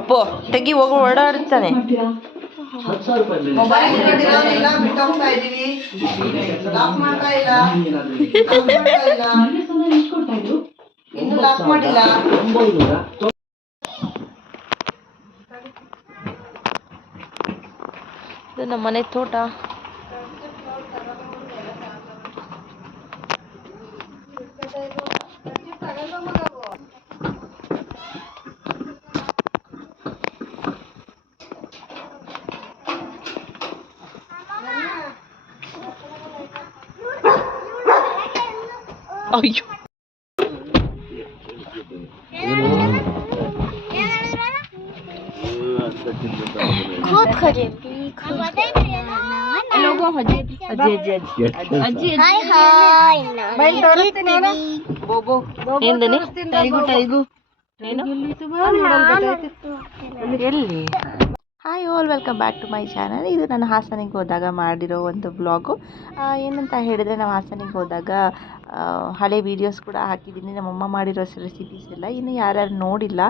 ಅಪ್ಪೋ ತೆಗಿ ಹೋಗಿ ಓಡಾಡುತ್ತಾನೆ. ಇದು ನಮ್ಮ ಮನೆ ತೋಟ. ಅಯ್ಯೋ ಎಲ್ಲಿ? Hi all, welcome back to my channel. ಇದು ನಾನು ಹಾಸನಿಗೆ ಹೋದಾಗ ಮಾಡಿರೋ ಒಂದು ವ್ಲಾಗು. ಏನಂತ ಹೇಳಿದರೆ, ನಾವು ಹಾಸನಿಗೆ ಹೋದಾಗ ಹಳೆ ವೀಡಿಯೋಸ್ ಕೂಡ ಹಾಕಿದ್ದೀನಿ, ನಮ್ಮಮ್ಮ ಮಾಡಿರೋ ರೆಸಿಪೀಸ್ ಎಲ್ಲ. ಇನ್ನು ಯಾರ್ಯಾರು ನೋಡಿಲ್ಲ,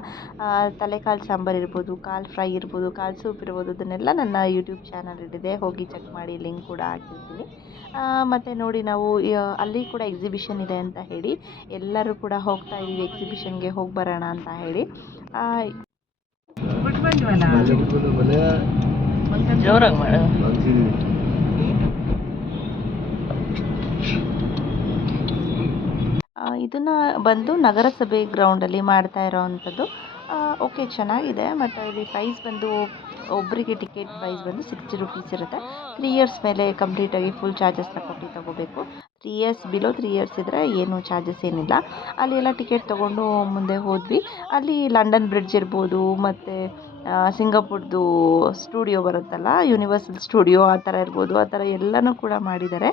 ತಲೆಕಾಲು ಸಾಂಬಾರು ಇರ್ಬೋದು, ಕಾಲು ಫ್ರೈ ಇರ್ಬೋದು, ಕಾಲು ಸೂಪ್ ಇರ್ಬೋದು, ಅದನ್ನೆಲ್ಲ ನನ್ನ ಯೂಟ್ಯೂಬ್ ಚಾನಲ್ ಇಟ್ಟಿದೆ, ಹೋಗಿ ಚೆಕ್ ಮಾಡಿ, ಲಿಂಕ್ ಕೂಡ ಹಾಕಿರ್ತೀನಿ. ಮತ್ತು ನೋಡಿ, ನಾವು ಅಲ್ಲಿ ಕೂಡ ಎಕ್ಸಿಬಿಷನ್ ಇದೆ ಅಂತ ಹೇಳಿ ಎಲ್ಲರೂ ಕೂಡ ಹೋಗ್ತಾ ಇದ್ದೀವಿ, ಎಕ್ಸಿಬಿಷನ್ಗೆ ಹೋಗಿ ಬರೋಣ ಅಂತ ಹೇಳಿ. ಜೋರಾಗಿ ಮಾಡು. ಇದನ್ನ ಬಂದು ನಗರಸಭೆ ಗ್ರೌಂಡಲ್ಲಿ ಮಾಡ್ತಾ ಇರೋವಂಥದ್ದು. ಓಕೆ, ಚೆನ್ನಾಗಿದೆ. ಮತ್ತು ಇಲ್ಲಿ ಪ್ರೈಸ್ ಬಂದು ಒಬ್ಬರಿಗೆ ಟಿಕೆಟ್ ಪ್ರೈಸ್ ಬಂದು 60 ರೂಪೀಸ್ ಇರುತ್ತೆ. 3 ಇಯರ್ಸ್ ಮೇಲೆ ಕಂಪ್ಲೀಟಾಗಿ ಫುಲ್ ಚಾರ್ಜಸ್ನ ಕೊಟ್ಟು ತಗೋಬೇಕು. 3 ಇಯರ್ಸ್ ಬಿಲೋ 3 ಇಯರ್ಸ್ ಇದ್ದರೆ ಏನು ಚಾರ್ಜಸ್ ಏನಿಲ್ಲ. ಅಲ್ಲಿ ಎಲ್ಲ ಟಿಕೆಟ್ ತೊಗೊಂಡು ಮುಂದೆ ಹೋದ್ವಿ. ಅಲ್ಲಿ ಲಂಡನ್ ಬ್ರಿಡ್ಜ್ ಇರ್ಬೋದು, ಮತ್ತು ಸಿಂಗಾಪುರ್ದು ಸ್ಟುಡಿಯೋ ಬರುತ್ತಲ್ಲ, ಯೂನಿವರ್ಸಲ್ ಸ್ಟುಡಿಯೋ, ಆ ಥರ ಇರ್ಬೋದು, ಆ ಥರ ಎಲ್ಲನೂ ಕೂಡ ಮಾಡಿದ್ದಾರೆ.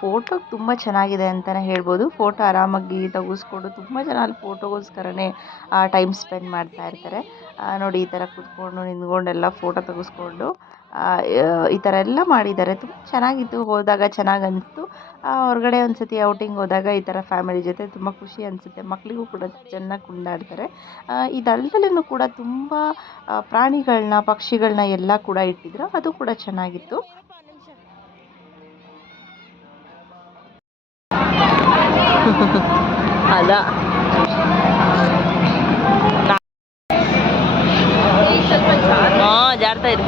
ಫೋಟೋಗೆ ತುಂಬ ಚೆನ್ನಾಗಿದೆ ಅಂತಲೇ ಹೇಳ್ಬೋದು. ಫೋಟೋ ಆರಾಮಾಗಿ ತೆಗೆಸ್ಕೊಂಡು ತುಂಬ ಜನ ಅಲ್ಲಿ ಫೋಟೋಗೋಸ್ಕರನೇ ಟೈಮ್ ಸ್ಪೆಂಡ್ ಮಾಡ್ತಾ ಇರ್ತಾರೆ. ನೋಡಿ, ಈ ಥರ ಕೂತ್ಕೊಂಡು ನಿಂತ್ಕೊಂಡೆಲ್ಲ ಫೋಟೋ ತೆಗೆಸ್ಕೊಂಡು ಈ ಥರ ಎಲ್ಲ ಮಾಡಿದ್ದಾರೆ. ತುಂಬ ಚೆನ್ನಾಗಿತ್ತು, ಹೋದಾಗ ಚೆನ್ನಾಗಿ ಅನಿಸ್ತು. ಹೊರಗಡೆ ಒಂದು ಸತಿ ಔಟಿಂಗ್ ಹೋದಾಗ ಈ ಥರ ಫ್ಯಾಮಿಲಿ ಜೊತೆ ತುಂಬ ಖುಷಿ ಅನಿಸುತ್ತೆ. ಮಕ್ಕಳಿಗೂ ಕೂಡ ಚೆನ್ನಾಗಿ ಕುಣಿದಾಡ್ತಾರೆ. ಇದಲ್ಲದಲ್ಲೂ ಕೂಡ ತುಂಬ ಪ್ರಾಣಿಗಳನ್ನ, ಪಕ್ಷಿಗಳನ್ನ ಎಲ್ಲ ಕೂಡ ಇಟ್ಟಿದ್ರು, ಅದು ಕೂಡ ಚೆನ್ನಾಗಿತ್ತು. ಅದ ಜಾಡ್ತಾ ಇದೆ.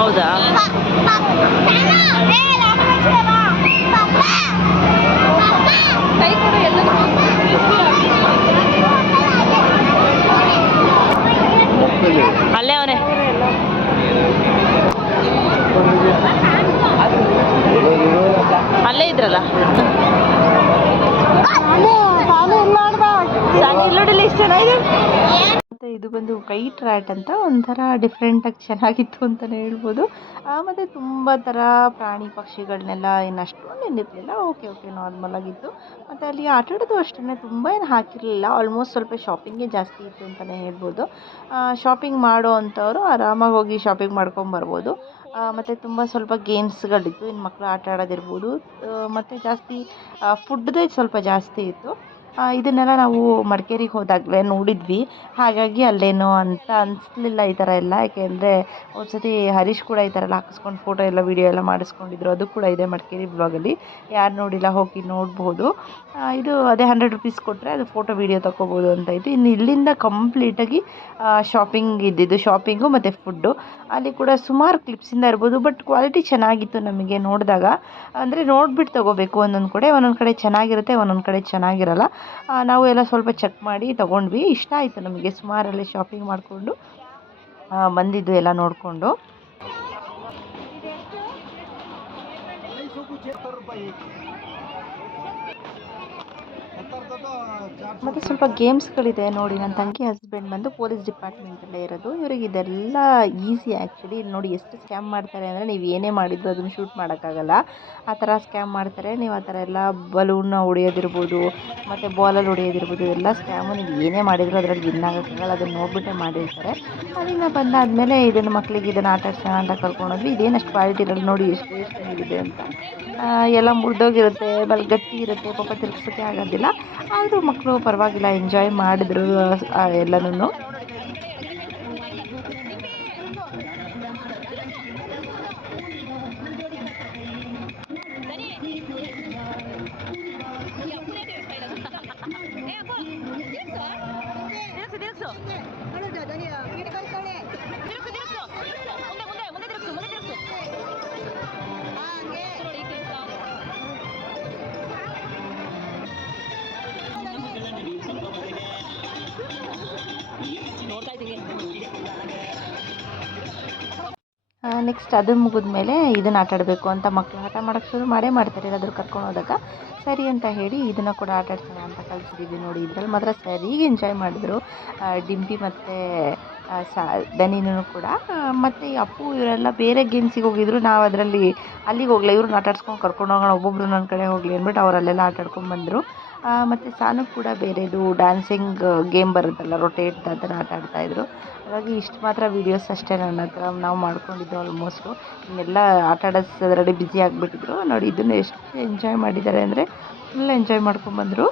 ಹೌದಾ? ಅಲ್ಲೇ ಅವನೇ. ಅಲ್ಲೇ ಇದ್ರಲ್ಲ, ಇಷ್ಟ ಚೆನ್ನಾಗಿದೆ. ಮತ್ತು ಇದು ಬಂದು ವೈಟ್ ರ್ಯಾಟ್ ಅಂತ, ಒಂಥರ ಡಿಫ್ರೆಂಟಾಗಿ ಚೆನ್ನಾಗಿತ್ತು ಅಂತಲೇ ಹೇಳ್ಬೋದು. ಮತ್ತು ತುಂಬ ಥರ ಪ್ರಾಣಿ ಪಕ್ಷಿಗಳನ್ನೆಲ್ಲ ಏನು ಅಷ್ಟೊಂದು ಏನಿರಲಿಲ್ಲ. ಓಕೆ ನಾರ್ಮಲ್ ಆಗಿತ್ತು. ಮತ್ತು ಅಲ್ಲಿ ಆಟ ಆಡೋದು ಅಷ್ಟೇ, ತುಂಬ ಏನು ಹಾಕಿರಲಿಲ್ಲ. ಆಲ್ಮೋಸ್ಟ್ ಸ್ವಲ್ಪ ಶಾಪಿಂಗೇ ಜಾಸ್ತಿ ಇತ್ತು ಅಂತಲೇ ಹೇಳ್ಬೋದು. ಶಾಪಿಂಗ್ ಮಾಡೋ ಅಂಥವ್ರು ಆರಾಮಾಗಿ ಹೋಗಿ ಶಾಪಿಂಗ್ ಮಾಡ್ಕೊಂಬರ್ಬೋದು. ಮತ್ತು ತುಂಬ ಸ್ವಲ್ಪ ಗೇಮ್ಸ್ಗಳಿತ್ತು, ಇನ್ನು ಮಕ್ಕಳು ಆಟ ಆಡೋದಿರ್ಬೋದು. ಮತ್ತು ಜಾಸ್ತಿ ಫುಡ್ದೇ ಸ್ವಲ್ಪ ಜಾಸ್ತಿ ಇತ್ತು. ಇದನ್ನೆಲ್ಲ ನಾವು ಮಡಿಕೇರಿಗೆ ಹೋದಾಗಲೇ ನೋಡಿದ್ವಿ, ಹಾಗಾಗಿ ಅಲ್ಲೇನೋ ಅಂತ ಅನಿಸ್ಲಿಲ್ಲ ಈ ಥರ ಎಲ್ಲ. ಯಾಕೆಂದರೆ ಒಂದು ಸತಿ ಹರೀಶ್ ಕೂಡ ಈ ಥರ ಎಲ್ಲ ಹಾಕಿಸ್ಕೊಂಡು ಫೋಟೋ ಎಲ್ಲ ವೀಡಿಯೋ ಎಲ್ಲ ಮಾಡಿಸ್ಕೊಂಡಿದ್ರು. ಅದು ಕೂಡ ಇದೆ ಮಡಿಕೇರಿ ಬ್ಲಾಗಲ್ಲಿ, ಯಾರು ನೋಡಿಲ್ಲ ಹೋಗಿ ನೋಡ್ಬೋದು. ಇದು ಅದೇ 100 ರೂಪೀಸ್ ಕೊಟ್ಟರೆ ಅದು ಫೋಟೋ ವೀಡಿಯೋ ತೊಗೋಬೋದು ಅಂತ ಇತ್ತು. ಇನ್ನು ಇಲ್ಲಿಂದ ಕಂಪ್ಲೀಟಾಗಿ ಶಾಪಿಂಗ್ ಇದ್ದಿದ್ದು, ಶಾಪಿಂಗು ಮತ್ತು ಫುಡ್ಡು. ಅಲ್ಲಿ ಕೂಡ ಸುಮಾರು ಕ್ಲಿಪ್ಸಿಂದ ಇರ್ಬೋದು, ಬಟ್ ಕ್ವಾಲಿಟಿ ಚೆನ್ನಾಗಿತ್ತು ನಮಗೆ ನೋಡಿದಾಗ. ಅಂದರೆ ನೋಡಿಬಿಟ್ಟು ತೊಗೋಬೇಕು. ಒಂದೊಂದು ಕಡೆ ಚೆನ್ನಾಗಿರುತ್ತೆ, ಒಂದೊಂದು ಕಡೆ ಚೆನ್ನಾಗಿರಲ್ಲ. ನಾವು ಎಲ್ಲ ಸ್ವಲ್ಪ ಚೆಕ್ ಮಾಡಿ ತೊಗೊಂಡ್ವಿ. ಇಷ್ಟ ಆಯಿತು ನಮಗೆ. ಸುಮಾರಲ್ಲಿ ಶಾಪಿಂಗ್ ಮಾಡಿಕೊಂಡು ಬಂದಿದ್ದು ಎಲ್ಲ ನೋಡಿಕೊಂಡು. ಮತ್ತು ಸ್ವಲ್ಪ ಗೇಮ್ಸ್ಗಳಿದೆ ನೋಡಿ. ನನ್ನ ತಂಗಿ ಹಸ್ಬೆಂಡ್ ಬಂದು ಪೊಲೀಸ್ ಡಿಪಾರ್ಟ್ಮೆಂಟಲ್ಲೇ ಇರೋದು. ಇವ್ರಿಗೆ ಇದೆಲ್ಲ ಈಸಿ ಆ್ಯಕ್ಚುಲಿ. ಇಲ್ಲಿ ನೋಡಿ ಎಷ್ಟು ಸ್ಕ್ಯಾಮ್ ಮಾಡ್ತಾರೆ ಅಂದರೆ, ನೀವು ಏನೇ ಮಾಡಿದ್ರು ಅದನ್ನು ಶೂಟ್ ಮಾಡೋಕ್ಕಾಗಲ್ಲ, ಆ ಥರ ಸ್ಕ್ಯಾಮ್ ಮಾಡ್ತಾರೆ. ನೀವು ಆ ಥರ ಎಲ್ಲ ಬಲೂನ್ನ ಹೊಡೆಯೋದಿರ್ಬೋದು, ಮತ್ತು ಬಾಲಲ್ಲಿ ಹೊಡೆಯೋದಿರ್ಬೋದು, ಎಲ್ಲ ಸ್ಕ್ಯಾಮು. ನೀವು ಏನೇ ಮಾಡಿದ್ರು ಅದರಲ್ಲಿ ವಿನ್ ಆಗೋಕ್ಕಾಗಲ್ಲ, ಅದನ್ನು ನೋಡಿಬಿಟ್ಟೆ ಮಾಡಿರ್ತಾರೆ. ಅಲ್ಲಿಂದ ಬಂದಾದಮೇಲೆ ಇದನ್ನು ಮಕ್ಕಳಿಗೆ ಇದನ್ನು ಆಟ ಆಡ್ಸೋಣ ಅಂತ ಕರ್ಕೊಂಡೋದ್ವಿ. ಇದೇನಷ್ಟು ಕ್ವಾಲಿಟಿ ಇರಲ್ಲ ನೋಡಿ, ಎಷ್ಟು ಹೆಂಗಿದೆ ಅಂತ. ಎಲ್ಲ ಮುರಿದೋಗಿರುತ್ತೆ, ಆಮೇಲೆ ಗಟ್ಟಿ ಇರುತ್ತೆ, ಪಾಪ ತಿರ್ಗ್ಸೋಕ್ಕೆ ಆಗೋದಿಲ್ಲ. ಆದರೂ ಮಕ್ಕಳು ಪರವಾಗಿಲ್ಲ ಎಂಜಾಯ್ ಮಾಡಿದ್ರು ಎಲ್ಲನೂ. ನೆಕ್ಸ್ಟ್ ಅದು ಮುಗಿದ್ಮೇಲೆ ಇದನ್ನು ಆಟ ಆಡಬೇಕು ಅಂತ ಮಕ್ಕಳು ಆಟ ಮಾಡೋಕ್ಕೆ ಶುರು ಮಾಡ್ತಾರೆ. ಎಲ್ಲಾದರೂ ಕರ್ಕೊಂಡು ಹೋದಾಗ ಸರಿ ಅಂತ ಹೇಳಿ ಇದನ್ನು ಕೂಡ ಆಟ ಆಡ್ಸೋಣ ಅಂತ ಕಳಿಸಿದ್ದೀವಿ ನೋಡಿ. ಇದ್ರಲ್ಲಿ ಮಾತ್ರ ಸರಿಗೆ ಎಂಜಾಯ್ ಮಾಡಿದ್ರು ಡಿಂಪಿ ಮತ್ತು ದನಿನೂ ಕೂಡ. ಮತ್ತು ಈ ಅಪ್ಪು ಇವರೆಲ್ಲ ಬೇರೆ ಗೇಮ್ಸಿಗೆ ಹೋಗಿದ್ರು. ನಾವು ಅದರಲ್ಲಿ ಅಲ್ಲಿಗೆ ಹೋಗಲ್ಲ, ಇವ್ರನ್ನ ಆಟ ಆಡ್ಸ್ಕೊಂಡು ಕರ್ಕೊಂಡು ಹೋಗೋಣ, ಒಬ್ಬೊಬ್ರು ನನ್ನ ಕಡೆ ಹೋಗಲಿ ಅಂದ್ಬಿಟ್ಟು ಅವರಲ್ಲೆಲ್ಲ ಆಟ ಆಡ್ಕೊಂಡು ಬಂದರು. ಮತ್ತು ಸಾನು ಕೂಡ ಬೇರೆದು ಡ್ಯಾನ್ಸಿಂಗ್ ಗೇಮ್ ಬರುತ್ತಲ್ಲ, ರೊಟೇಟ್, ಅದನ್ನು ಆಟ ಆಡ್ತಾಯಿದ್ರು. ಹಾಗಾಗಿ ಇಷ್ಟು ಮಾತ್ರ ವೀಡಿಯೋಸ್ ಅಷ್ಟೇ ನನ್ನ ಹತ್ರ ನಾವು ಮಾಡ್ಕೊಂಡಿದ್ದು ಆಲ್ಮೋಸ್ಟು. ಇನ್ನೆಲ್ಲ ಆಟ ಆಡಿಸೋದ್ರಲ್ಲಿ ಬ್ಯುಸಿ ಆಗಿಬಿಟ್ಟಿದ್ರು ನೋಡಿ. ಇದನ್ನು ಎಷ್ಟು ಎಂಜಾಯ್ ಮಾಡಿದ್ದಾರೆ ಅಂದರೆ ಫುಲ್ ಎಂಜಾಯ್ ಮಾಡ್ಕೊಂಬಂದರು.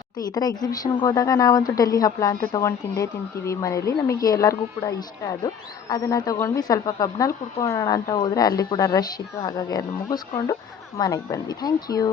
ಮತ್ತು ಈ ಥರ ಎಕ್ಸಿಬಿಷನ್ಗೆ ಹೋದಾಗ ನಾವಂತೂ ಡೆಲ್ಲಿ ಹಪ್ಪಳ ಅಂತೂ ತೊಗೊಂಡು ತಿಂತೀವಿ ಮನೇಲಿ. ನಮಗೆ ಎಲ್ಲರಿಗೂ ಕೂಡ ಇಷ್ಟ ಅದು. ಅದನ್ನು ತೊಗೊಂಡ್ವಿ. ಸ್ವಲ್ಪ ಕಬ್ನಲ್ಲಿ ಕುಡ್ಕೊಳ್ಳೋಣ ಅಂತ ಹೋದರೆ ಅಲ್ಲಿ ಕೂಡ ರಶ್ ಇತ್ತು. ಹಾಗಾಗಿ ಅದನ್ನು ಮುಗಿಸ್ಕೊಂಡು ಮನೆಗೆ ಬಂದ್ವಿ. Thank you.